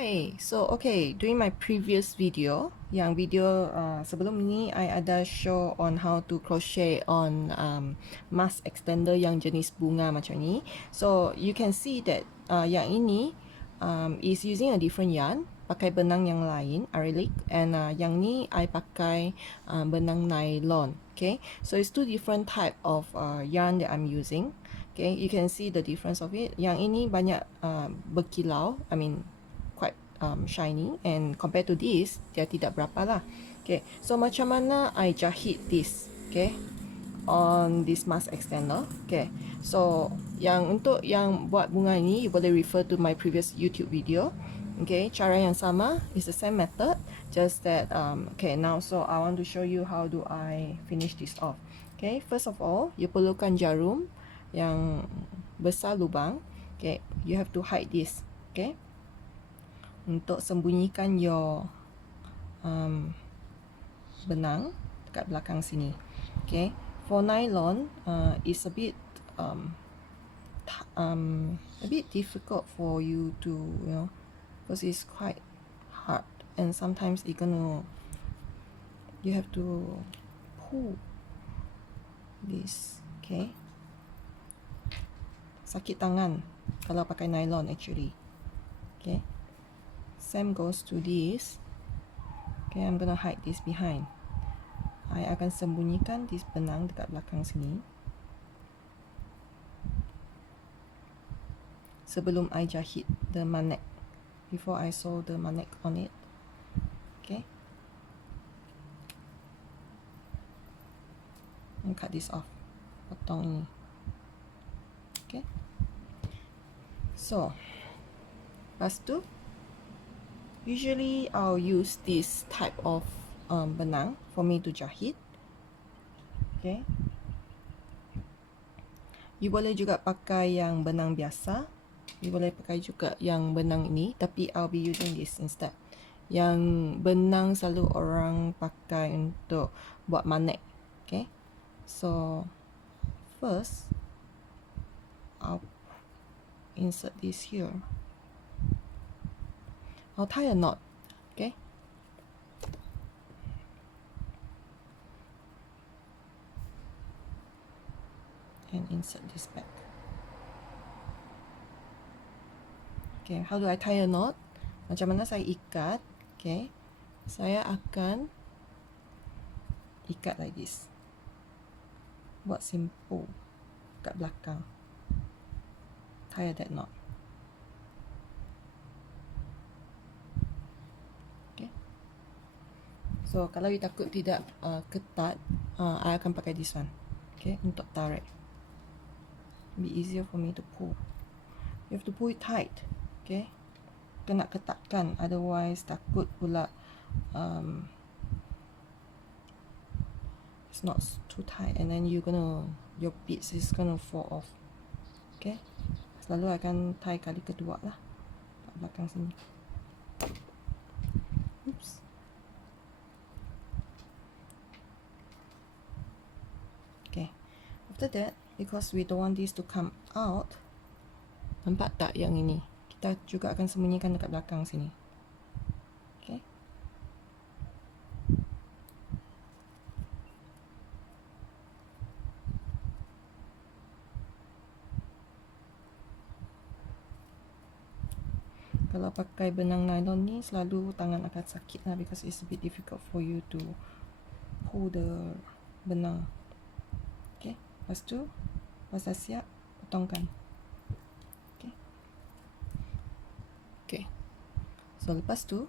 Hi, so okay, during my previous video, sebelum ni I ada show on how to crochet on mask extender yang jenis bunga macam ni. So you can see that yang ini is using a different yarn, pakai benang yang lain, acrylic, and yang ni I pakai benang nylon. Okay, so it's two different type of yarn that I'm using. Okay, you can see the difference of it. Yang ini banyak berkilau, quite shiny, and compared to this dia tidak berapa lah. Okay, so macam mana I jahit this, okay, on this mask extender. Okay, so untuk yang buat bunga ini, you boleh refer to my previous YouTube video. Okay, cara yang sama, is the same method, just that okay, now so I want to show you how do I finish this off. Okay, first of all, you perlukan jarum yang besar lubang. Okay, you have to hide this. Okay, untuk sembunyikan your benang dekat belakang sini. Okay, for nylon is a bit difficult for you to, you know, because it's quite hard, and sometimes you have to pull this. Okay, sakit tangan kalau pakai nylon actually. Okay, same goes to this. Okay, I'm gonna hide this behind. I akan sembunyikan this benang dekat belakang sini sebelum I jahit the manik, before I sew the manik on it. Okay, and cut this off, potong ini. Okay, so lepas tu usually I'll use this type of benang for me to jahit. Okay, you boleh juga pakai yang benang biasa, you boleh pakai juga yang benang ini, tapi I'll be using this instead. Yang benang selalu orang pakai untuk buat manik. Okay, so first I'll insert this here. I'll tie a knot. Okay, and insert this back. Okay, how do I tie a knot? Macam mana saya ikat? Okay, saya akan ikat like this, buat simple kat belakang, tie that knot. Okay, so kalau you takut tidak ketat, I akan pakai this one. Okay, untuk tarik, be easier for me to pull. You have to pull it tight. Okay, kena ketatkan, otherwise takut pula it's not too tight, and then your beads is gonna fall off. Okay, selalu akan tie kali kedua lah kat belakang sini. Oops. Okay, after that, because we don't want this to come out, nampak tak yang ini? Kita juga akan sembunyikan dekat belakang sini. Okay, kalau pakai benang nylon ni, selalu tangan akan sakit lah, because it's a bit difficult for you to pull the benang. Okay, lepas tu, lepas dah siap, potongkan. Okay, so lepas tu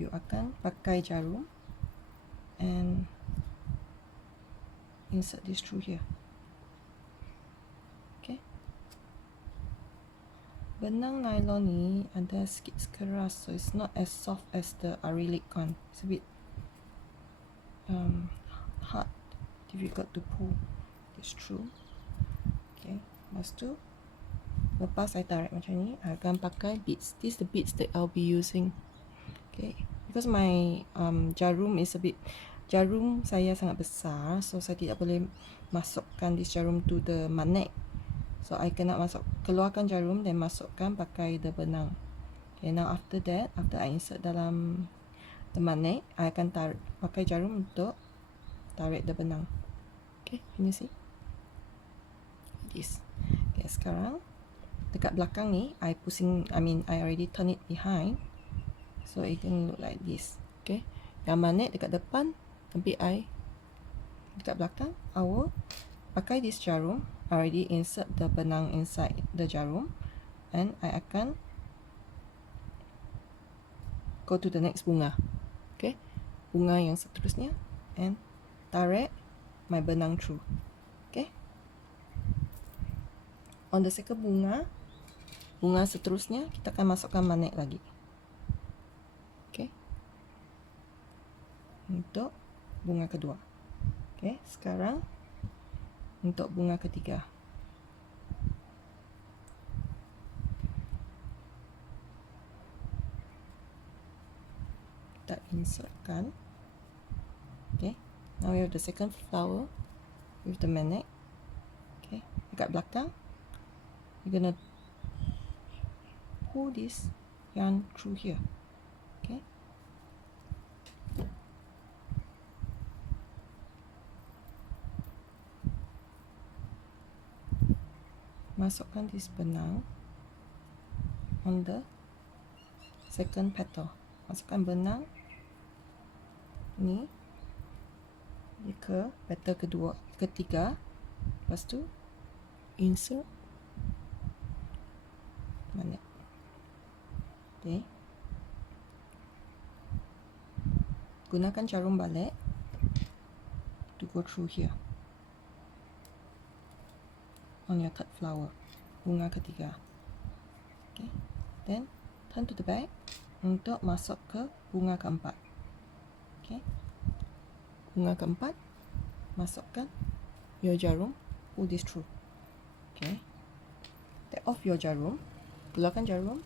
you akan pakai jarum and insert this through here. Okay, benang nylon ni ada sikit keras, so it's not as soft as the acrylic one. It's a bit hard, difficult to pull this through. Okay, lepas tu, lepas saya tarik macam ni, I akan pakai beads. This is the beads that I'll be using. Okay, because my jarum saya sangat besar, so saya tidak boleh masukkan this jarum to the manik. So I kena keluarkan jarum dan masukkan pakai the benang. Okay, now after that, after I insert dalam the manik, I akan tarik, pakai jarum untuk tarik the benang. Okay, can you see? This. Okay, sekarang dekat belakang ni, I already turn it behind, so it can look like this. Okay, yang manik dekat depan, tapi I dekat belakang, I will pakai this jarum. I already insert the benang inside the jarum, and I akan go to the next bunga. Okay, bunga yang seterusnya, and tarik my benang through. Okay, on the second bunga seterusnya kita akan masukkan manik lagi. Okay, untuk bunga kedua. Okay, sekarang untuk bunga ketiga. Kita insertkan. Okay, now we have the second flower with the manik. Okay, dekat belakang, you're gonna pull this yarn through here. Okay, masukkan this benang on the second petal. Masukkan benang ni ke petal ketiga. Lepas tu insert manik. Okay, gunakan jarum balik to go through here on your third flower, bunga ketiga. Okay, then turn to the back untuk masuk ke bunga keempat. Okay, bunga keempat, masukkan your jarum, pull this through. Okay, take off your jarum, keluarkan jarum,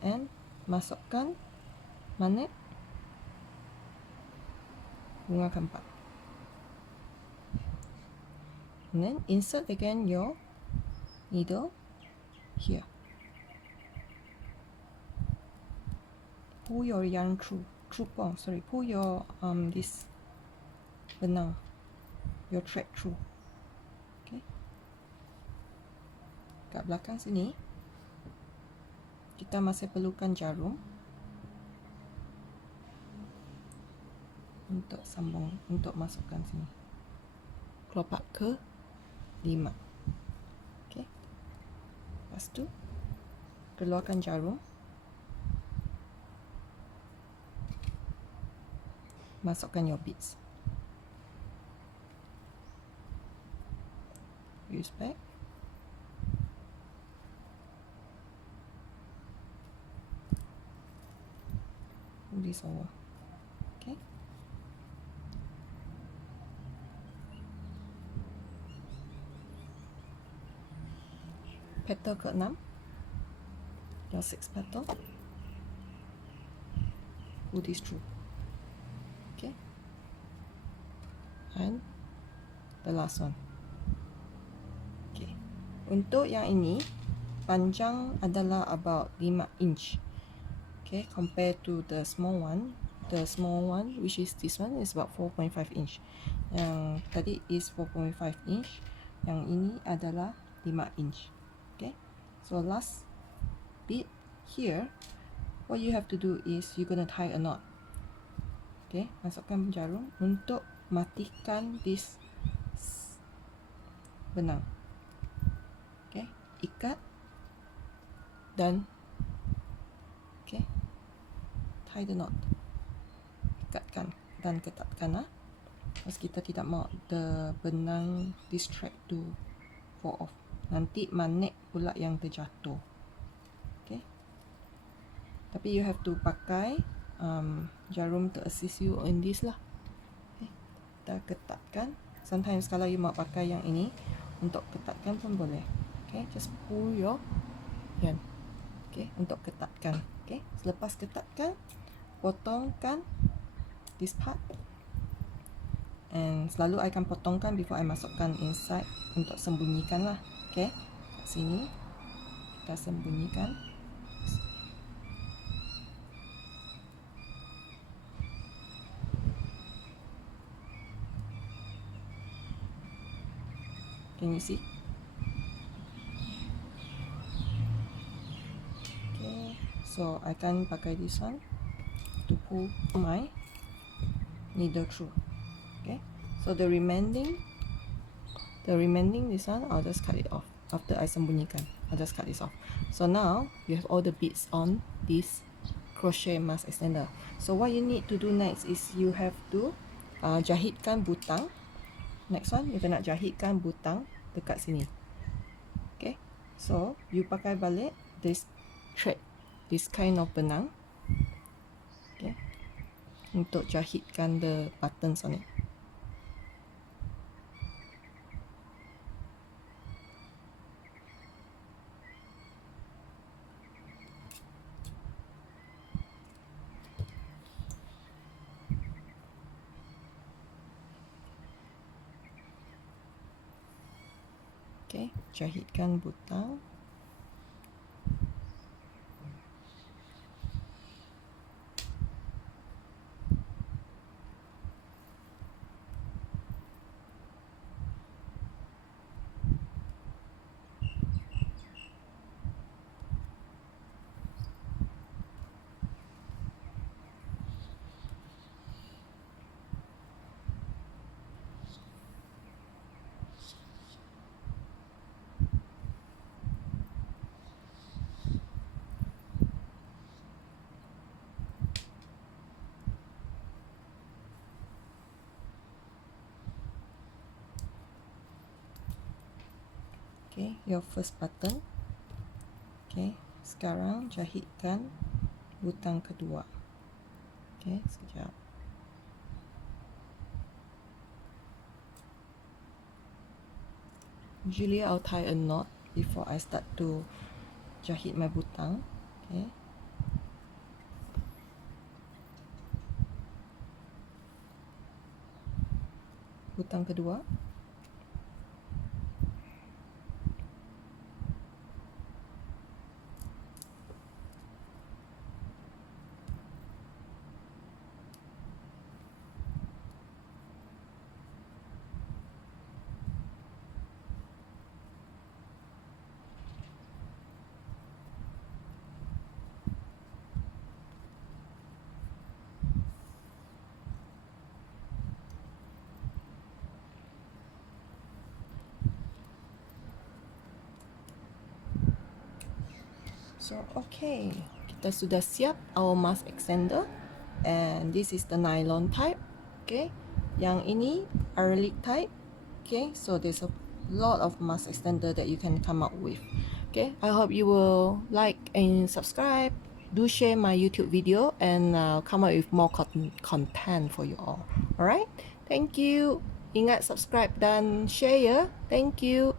and masukkan manik bunga keempat. And then insert again your needle here. Pull your yarn through pull your this benang, your thread through. Okay, kat belakang sini kita masih perlukan jarum untuk sambung, untuk masukkan sini, kelopak ke 5. Okay, lepas tu keluarkan jarum, masukkan your beads, use back, pull this over. Okay, petal ke-6, your 6th petal, pull this through. Okay, and the last one. Okay, untuk yang ini panjang adalah about 5 inch. Okay, compared to the small one, which is this one, is about 4.5 inch. Yang tadi is 4.5 inch, yang ini adalah 5 inch. Okay, so last bit here, what you have to do is you're gonna tie a knot. Okay, masukkan jarum untuk matikan this benang. Okay, ikat dan okay, tie the knot, ikatkan dan ketatkan. Terus kita tidak mahu the benang this thread to fall off, nanti manik pula yang terjatuh. Okay, tapi you have to pakai jarum to assist you in this lah. Okay, kita ketatkan. Sometimes kalau you mau pakai yang ini untuk ketatkan pun boleh. Okay, just pull your yarn. Okay, untuk ketatkan. Okay, selepas ketatkan, potongkan this part, and selalu I akan potongkan before I masukkan inside untuk sembunyikan lah. Okay, kat sini kita sembunyikan. Can you see? Okay, so I can pakai this one to pull my needle through. Okay, so the remaining this one, I'll just cut it off after I sembunyikan. I'll just cut this off. So now you have all the beads on this crochet mask extender. So what you need to do next is you have to jahitkan butang. Next one, you nak jahitkan butang dekat sini. Okay, so you pakai balik this thread, this kind of benang, okay, untuk jahitkan the buttons on it. Okay, jahitkan butang. Okay, your first button. Okay, sekarang jahitkan butang kedua. Okay, sekejap. Usually I'll tie a knot before I start to jahit my butang. Okay. Butang kedua. So okay, kita sudah siap our mask extender, and this is the nylon type. Okay, yang ini acrylic type. Okay, so there's a lot of mask extender that you can come up with. Okay, I hope you will like and subscribe. Do share my YouTube video and come up with more content for you all. Alright, thank you. Ingat subscribe dan share ya. Thank you.